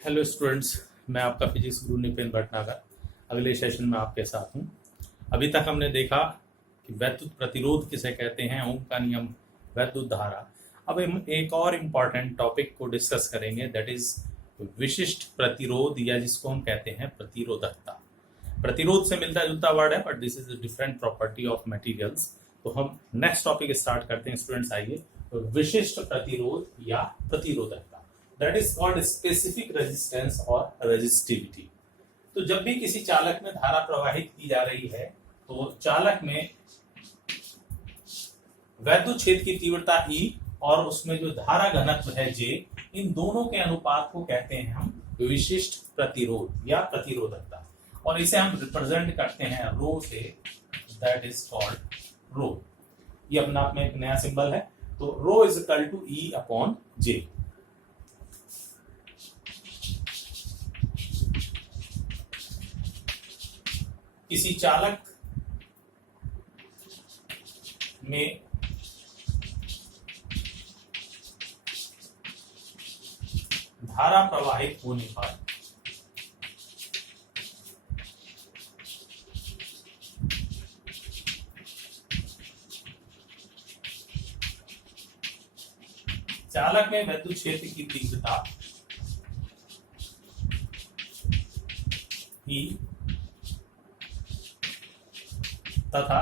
Hello students, मैं आपका physics गुरु नितिन भटनागर अगले सेशन में आपके साथ हूं। अभी तक हमने देखा कि वैद्युत प्रतिरोध किसे कहते हैं, ओम का नियम, वैद्युत धारा। अब हम एक और इम्पॉर्टेंट टॉपिक को डिस्कस करेंगे, दैट इज विशिष्ट प्रतिरोध, या जिसको हम कहते हैं प्रतिरोधकता। प्रतिरोध से मिलता जुलता वर्ड है, but this is a different property of materials. तो हम नेक्स्ट टॉपिक स्टार्ट करते हैं स्टूडेंट्स। आइए, विशिष्ट प्रतिरोध या प्रतिरोधकता, that is called specific resistance और रेजिस्टिविटी। तो जब भी किसी चालक में धारा प्रवाहित की जा रही है तो चालक में वैद्युत क्षेत्र की तीव्रता E और उसमें जो धारा घनत्व है J, इन दोनों के अनुपात को कहते हैं हम विशिष्ट प्रतिरोध या प्रतिरोधकता, और इसे हम रिप्रेजेंट करते हैं रो से, दैट इज कॉल्ड रो। ये अपने आप में एक नया सिंबल है। तो rho is equal to E upon J। किसी चालक में धारा प्रवाहित होने पर चालक में वैद्युत क्षेत्र की तीव्रता E तथा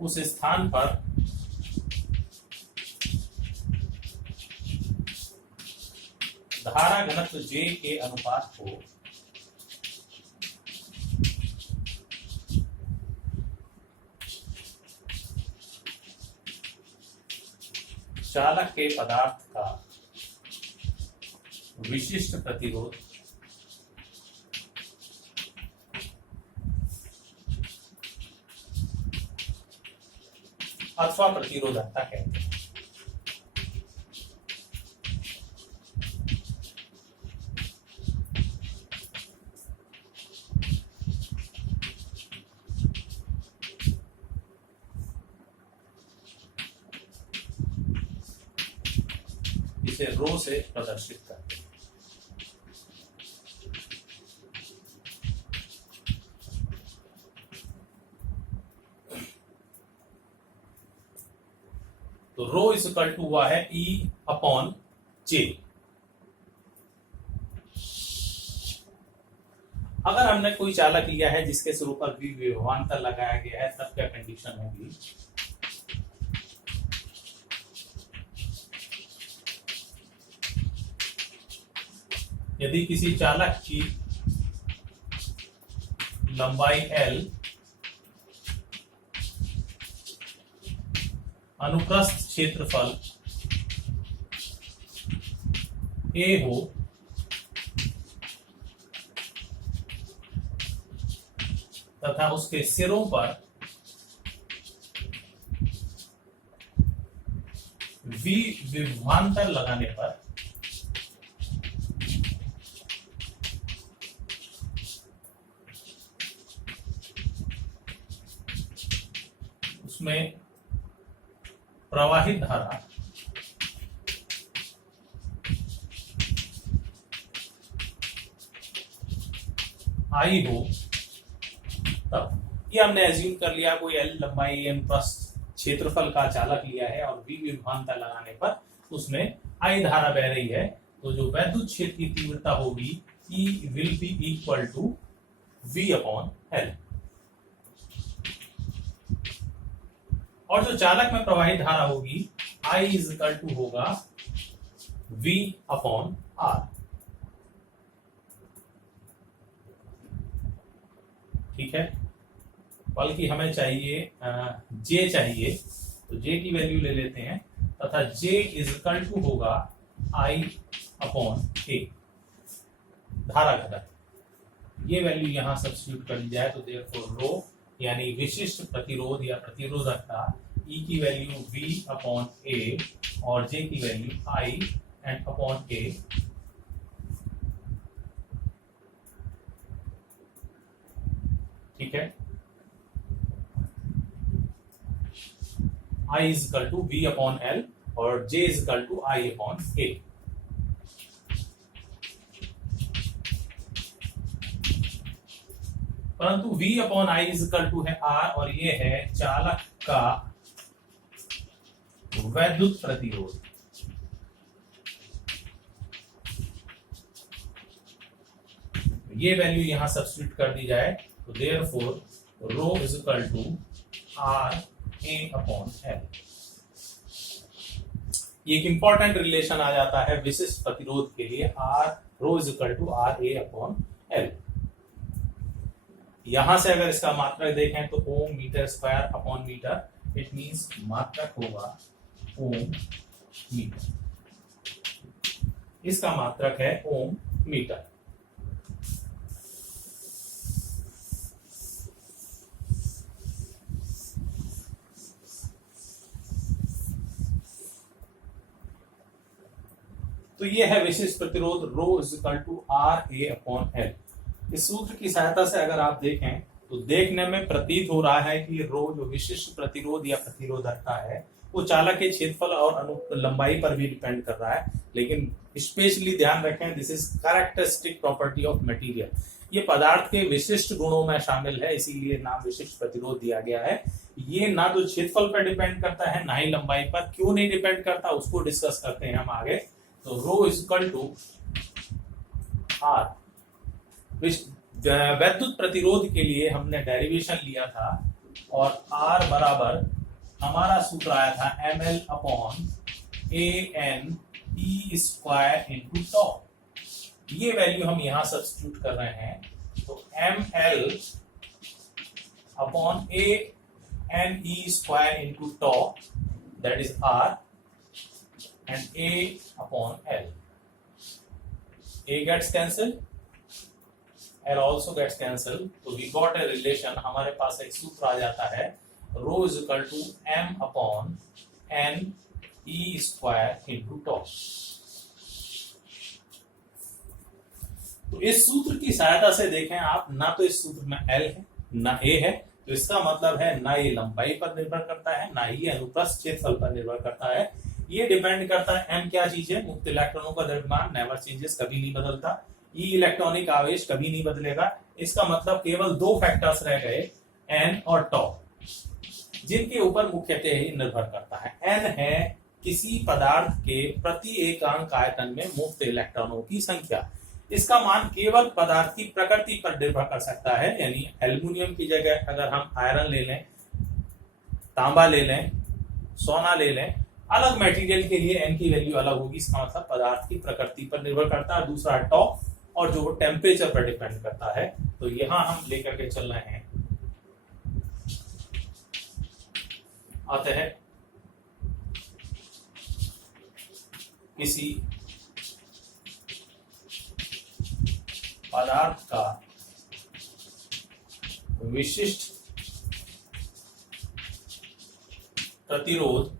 उस स्थान पर धारा घनत्व J के अनुपात को चालक के पदार्थ का विशिष्ट प्रतिरोध अथवा प्रतिरोधकता कहते हैं। इसे रो से प्रदर्शित करते हैं। तो रो इज इक्वल टू हुआ है E अपॉन J। अगर हमने कोई चालक लिया है जिसके सिरों पर V विभवांतर लगाया गया है, तब क्या कंडीशन होगी? यदि किसी चालक की लंबाई L अनुप्रस्थ क्षेत्रफल A हो तथा उसके सिरों पर V विभवांतर लगाने पर उसमें प्रवाहित धारा I हो, तब ये हमने एज्यूम कर लिया कोई L लंबाई अनुप्रस्थ क्षेत्रफल का चालक लिया है और V विभवांतर लगाने पर उसमें I धारा बह रही है, तो जो वैद्युत क्षेत्र की तीव्रता होगी E will be equal to V upon L। और जो चालक में प्रवाहित धारा होगी I इज इक्वल टू होगा V अपॉन R। ठीक है, बल्कि हमें चाहिए J चाहिए, तो J की वैल्यू ले लेते हैं तथा J इज इक्वल टू होगा I अपॉन A, धारा घटक। ये वैल्यू यहां सब्स्टिट्यूट कर दी जाए तो देयरफॉर रो यानी विशिष्ट प्रतिरोध या प्रतिरोधकता E की वैल्यू V अपॉन A और J की value I and upon A। ठीक है, I is equal to V upon L और J is equal to I upon A। परंतु V upon I is equal to है R, और ये है चालक का वैद्युत प्रतिरोध। ये वैल्यू यहां सब्स्टिट्यूट कर दी जाए तो therefore rho is equal to R A upon L। ये एक इंपॉर्टेंट रिलेशन आ जाता है विशिष्ट प्रतिरोध के लिए, R rho is equal to R A upon L। यहां से अगर इसका मात्रक देखें तो ohm metre square upon metre, it means मात्रक होगा ओम मीटर, इसका मात्रक है ओम मीटर। तो ये है विशिष्ट प्रतिरोध rho is equal to R A upon L। इस सूत्र की सहायता से अगर आप देखें तो देखने में प्रतीत हो रहा है कि रो जो विशिष्ट प्रतिरोध या प्रतिरोधकता है वो चालक के क्षेत्रफल और लंबाई पर भी डिपेंड कर रहा है, लेकिन स्पेशली ध्यान रखें this is characteristic property of material. ये पदार्थ के विशिष्ट गुणों में शामिल है, इसीलिए नाम विशिष्ट प्रतिरोध दिया गया है। ये ना तो क्षेत्रफल पर डिपेंड करता है ना ही लंबाई पर। क्यों नहीं डिपेंड करता उसको डिस्कस करते हैं हम आगे। तो rho is equal to R। वैद्युत प्रतिरोध के लिए हमने डेरिवेशन लिया था और R बराबर हमारा सूत्र आया था ml upon AN E square into tau. ये वैल्यू हम यहां सब्स्टिट्यूट कर रहे हैं तो ml upon AN E square into tau that is R and A upon L. A gets cancelled, L also gets cancelled, so we got a relation। हमारे पास एक सूत्र आ जाता है rho is equal to m upon n E square into tau। तो इस सूत्र की सहायता से देखें आप, ना तो इस सूत्र में L है ना A है, तो इसका मतलब है ना ये लंबाई पर निर्भर करता है ना ही अनुप्रस्थ क्षेत्रफल पर निर्भर करता है। ये डिपेंड करता है m क्या चीज है, मुक्त इलेक्ट्रॉनों का द्रव्यमान नेवर चेंजेस, कभी नहीं बदलता। ई इलेक्ट्रॉनिक आवेश कभी नहीं बदलेगा। इसका मतलब केवल दो फैक्टर्स रह गए n और टॉ, जिनके ऊपर मुख्यतः ही निर्भर करता है। n है किसी पदार्थ के प्रति एकांक आयतन में मुक्त इलेक्ट्रॉनों की संख्या। इसका मान केवल पदार्थ की प्रकृति पर निर्भर कर सकता है, यानी एल्युमिनियम की जगह अगर हम आयरन ले लें, तांबा ले लें, सोना ले लें, अलग मटेरियल के लिए n की वैल्यू अलग होगी। इसका मतलब पदार्थ की प्रकृति पर निर्भर करता है। दूसरा टॉ और जो टेम्परेचर पर डिपेंड करता है। तो यहां हम लेकर के चल रहे हैं, आते हैं किसी पदार्थ का विशिष्ट प्रतिरोध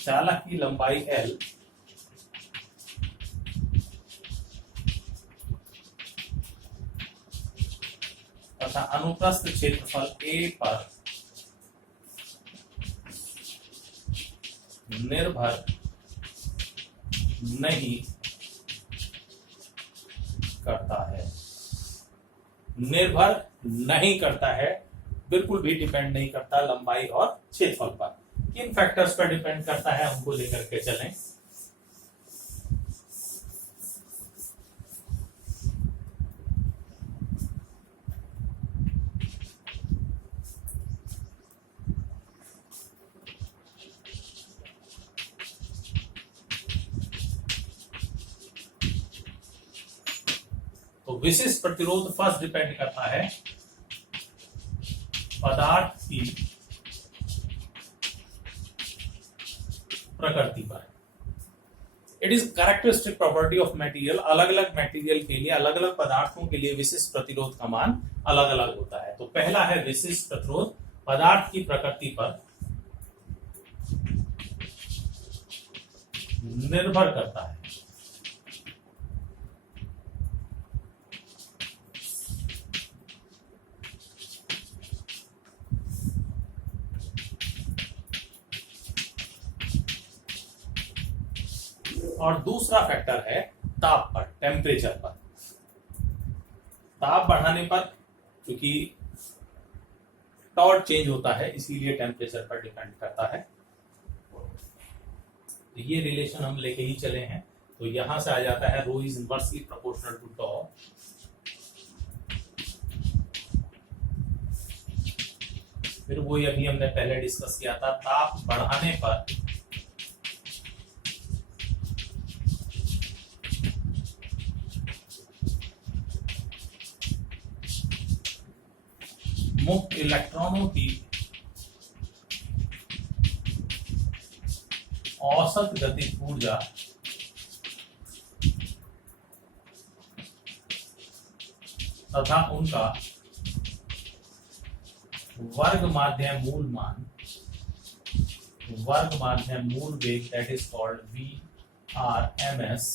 चालक की लंबाई L तथा अनुप्रस्थ क्षेत्रफल A पर निर्भर नहीं करता है। निर्भर नहीं करता है, बिल्कुल भी डिपेंड नहीं करता लंबाई और क्षेत्रफल पर। किन फैक्टर्स पर डिपेंड करता है हमको लेकर के चलें। तो विशिष्ट प्रतिरोध फर्स्ट डिपेंड करता है पदार्थ की प्रकृति पर। It is characteristic property of material. अलग अलग मटेरियल के लिए, अलग अलग पदार्थों के लिए विशिष्ट प्रतिरोध का मान अलग अलग होता है। तो पहला है विशिष्ट प्रतिरोध पदार्थ की प्रकृति पर निर्भर करता है। और दूसरा फैक्टर है ताप पर, टेम्परेचर पर। ताप बढ़ाने पर क्योंकि टॉर्क चेंज होता है, इसीलिए टेम्परेचर पर डिपेंड करता है। तो ये रिलेशन हम लेके ही चले हैं। तो यहां से आ जाता है रो इज इनवर्सली प्रोपोर्शनल टू टॉ। फिर वही अभी हमने पहले डिस्कस किया था, ताप बढ़ाने पर मुक्त इलेक्ट्रॉनों की औसत गतिज ऊर्जा तथा उनका वर्ग माध्यम मूल मान, वर्ग माध्यम मूल वेग, दैट इज कॉल्ड VRMS,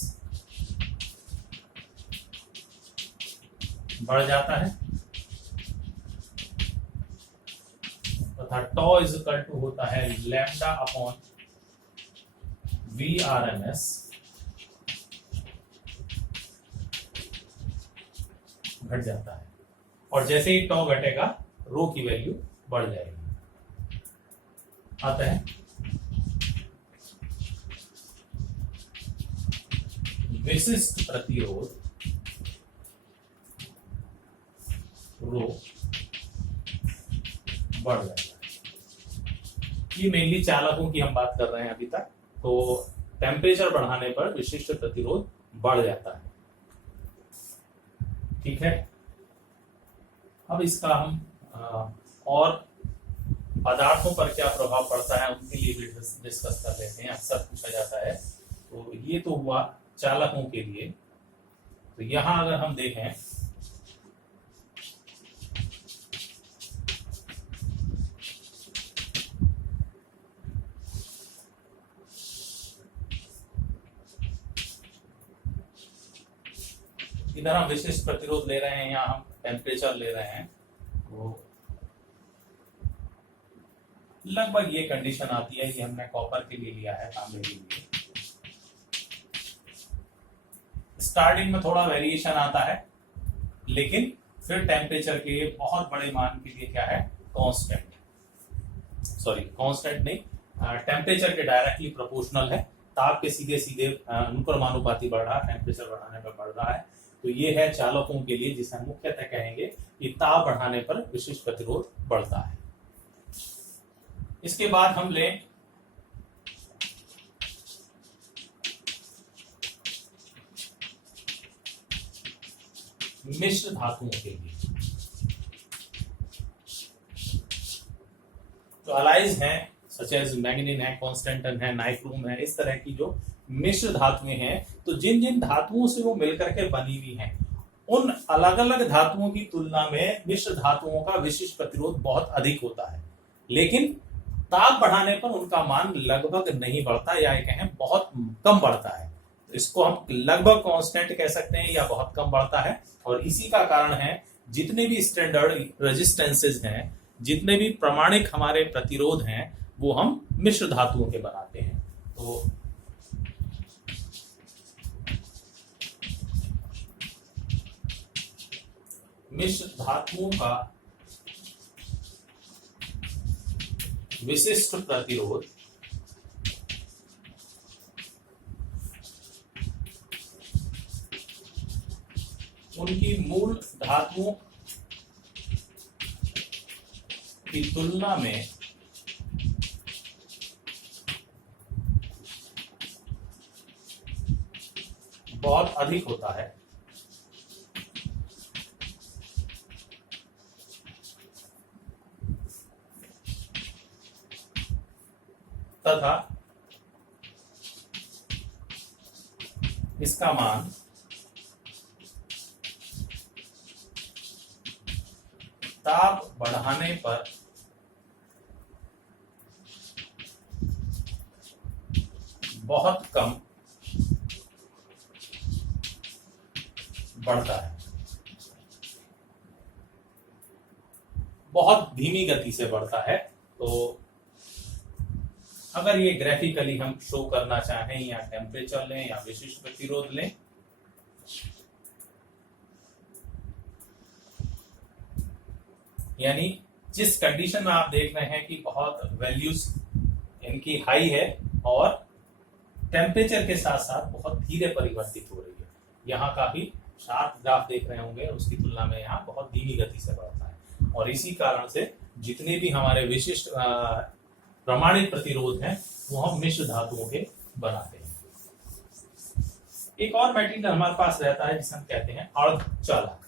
बढ़ जाता है तथा टॉ इज इक्वल टू होता है लैम्डा अपॉन VRMS घट जाता है। और जैसे ही टॉ घटेगा रो की वैल्यू बढ़ जाएगी। आता है विशिष्ट प्रतिरोध रो बढ़ जाएगा। ये मेनली चालकों की हम बात कर रहे हैं अभी तक। तो टेम्परेचर बढ़ाने पर विशिष्ट प्रतिरोध बढ़ जाता है। ठीक है, अब इसका हम और पदार्थों पर क्या प्रभाव पड़ता है उनके लिए भी डिस्कस कर लेते हैं। अक्सर पूछा जाता है। तो ये तो हुआ चालकों के लिए। तो यहां अगर हम देखें इधर हम विशिष्ट प्रतिरोध ले रहे हैं, यहाँ हम टेम्परेचर ले रहे हैं। तो लगभग ये कंडीशन आती है कि हमने कॉपर के लिए लिया है, तांबे के लिए। स्टार्टिंग में थोड़ा वेरिएशन आता है, लेकिन फिर टेम्परेचर के बहुत बड़े मान के लिए क्या है, कांस्टेंट, सॉरी कांस्टेंट नहीं, टेम्परेचर के डायरेक्टली प्रोपोर्शनल है। ताप के सीधे सीधे अनुक्रमानुपाती बढ़ रहा है, टेम्परेचर बढ़ाने पर बढ़ रहा है। तो ये है चालकों के लिए, जिसे हम मुख्यतः कहेंगे कि ताप बढ़ाने पर विशिष्ट प्रतिरोध बढ़ता है। इसके बाद हम लें मिश्र धातुओं के लिए। तो अलाइज हैं, सच एज मैग्नीन है, कॉन्स्टेंटन है, नाइक्रोम है, इस तरह की जो मिश्र धातुएं हैं, तो जिन जिन धातुओं से वो मिलकर के बनी हुई हैं, उन अलग अलग धातुओं की तुलना में मिश्र धातुओं का विशिष्ट प्रतिरोध बहुत अधिक होता है। लेकिन ताप बढ़ाने पर उनका मान लगभग नहीं बढ़ता, या कहें बहुत कम बढ़ता है। तो इसको हम लगभग कांस्टेंट कह सकते हैं, या बहुत कम बढ़ता है। और इसी का कारण है जितने भी स्टैंडर्ड रेजिस्टेंसेज हैं, जितने भी प्रमाणिक हमारे प्रतिरोध हैं, वो हम मिश्र धातुओं के बनाते हैं। तो मिश्र धातुओं का विशिष्ट प्रतिरोध उनकी मूल धातुओं की तुलना में बहुत अधिक होता है, तथा इसका मान ताप बढ़ाने पर बहुत कम बढ़ता है, बहुत धीमी गति से बढ़ता है। तो अगर ये ग्राफिकली हम शो करना चाहें, या टेम्परेचर लें या विशिष्ट प्रतिरोध लें, यानी जिस कंडीशन में आप देख रहे हैं कि बहुत वैल्यूज इनकी हाई है और टेम्परेचर के साथ साथ बहुत धीरे परिवर्तित हो रही है, यहाँ काफी शार्प ग्राफ देख रहे होंगे, उसकी तुलना में यहाँ बहुत धीमी गति से बढ़ता है। और इसी कारण से जितने भी हमारे विशिष्ट प्रमाणित प्रतिरोध हैं वो हम मिश्र धातुओं के बनाते हैं। एक और मेटेरियल हमारे पास रहता है जिसे हम कहते हैं अर्धचालक।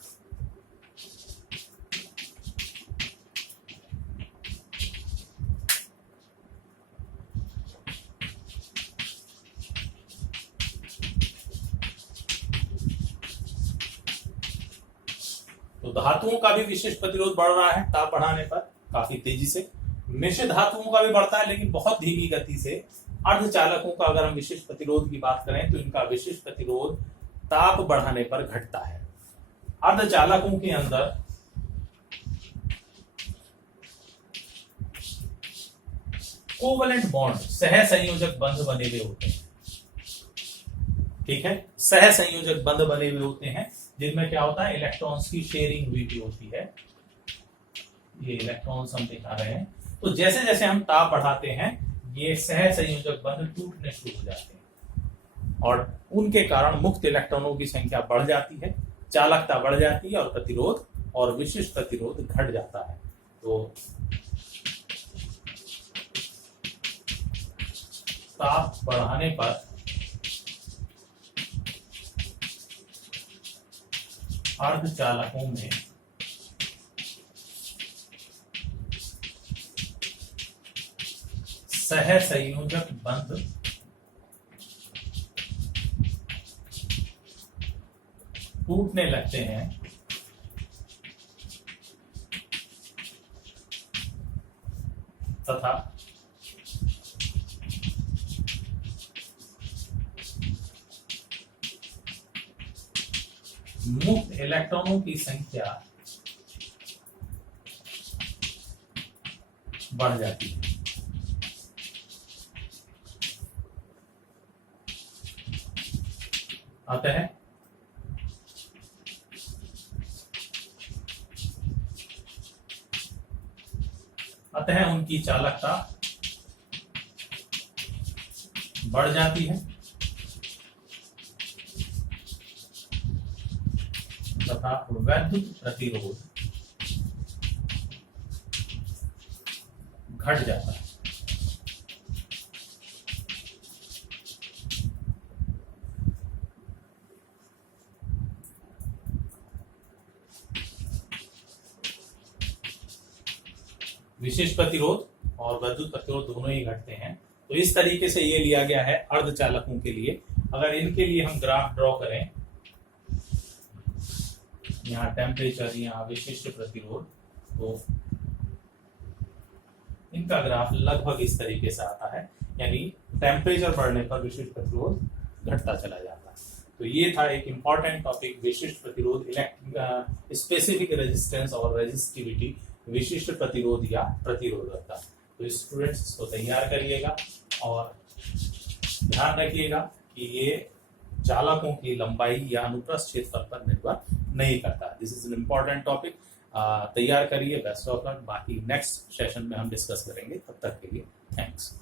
तो धातुओं का भी विशिष्ट प्रतिरोध बढ़ रहा है ताप बढ़ाने पर काफी तेजी से। मिश्र धातुओं का भी बढ़ता है लेकिन बहुत धीमी गति से। अर्धचालकों का अगर हम विशिष्ट प्रतिरोध की बात करें तो इनका विशिष्ट प्रतिरोध ताप बढ़ाने पर घटता है। अर्धचालकों के अंदर कोवलेंट बॉन्ड, सहसंयोजक बंध बने हुए होते हैं। ठीक है, सहसंयोजक बंध बने हुए होते हैं जिनमें क्या होता है, इलेक्ट्रॉन्स की शेयरिंग हुई भी होती है। ये इलेक्ट्रॉन्स हम दिखा रहे हैं। तो जैसे जैसे हम ताप बढ़ाते हैं ये सहसंयोजक बंध टूटने शुरू हो जाते हैं और उनके कारण मुक्त इलेक्ट्रॉनों की संख्या बढ़ जाती है, चालकता बढ़ जाती है और प्रतिरोध और विशिष्ट प्रतिरोध घट जाता है। तो ताप बढ़ाने पर अर्धचालकों में सहसंयोजक बंध टूटने लगते हैं तथा मुक्त इलेक्ट्रॉनों की संख्या बढ़ जाती है। अतः उनकी चालकता बढ़ जाती है तथा वैद्युत प्रतिरोध घट जाता है। विशिष्ट प्रतिरोध और वैद्युत प्रतिरोध दोनों ही घटते हैं। तो इस तरीके से ये लिया गया है अर्धचालकों के लिए। अगर इनके लिए हम ग्राफ ड्रॉ करें, यहाँ टेम्परेचर, यहाँ विशिष्ट प्रतिरोध, तो इनका ग्राफ लगभग इस तरीके से आता है, यानी टेम्परेचर बढ़ने पर विशिष्ट प्रतिरोध घटता चला जाता है। तो ये था एक इंपॉर्टेंट टॉपिक, विशिष्ट प्रतिरोध, स्पेसिफिक रेजिस्टेंस और रेजिस्टिविटी, विशिष्ट प्रतिरोध या प्रतिरोधकता। तो स्टूडेंट्स इसको तैयार करिएगा और ध्यान रखिएगा कि ये चालकों की लंबाई या अनुप्रस्थ क्षेत्रफल पर निर्भर नहीं करता। This is an important topic. तैयार करिए, बेस्ट ऑफ लक। बाकी नेक्स्ट सेशन में हम डिस्कस करेंगे। तब तक के लिए थैंक्स।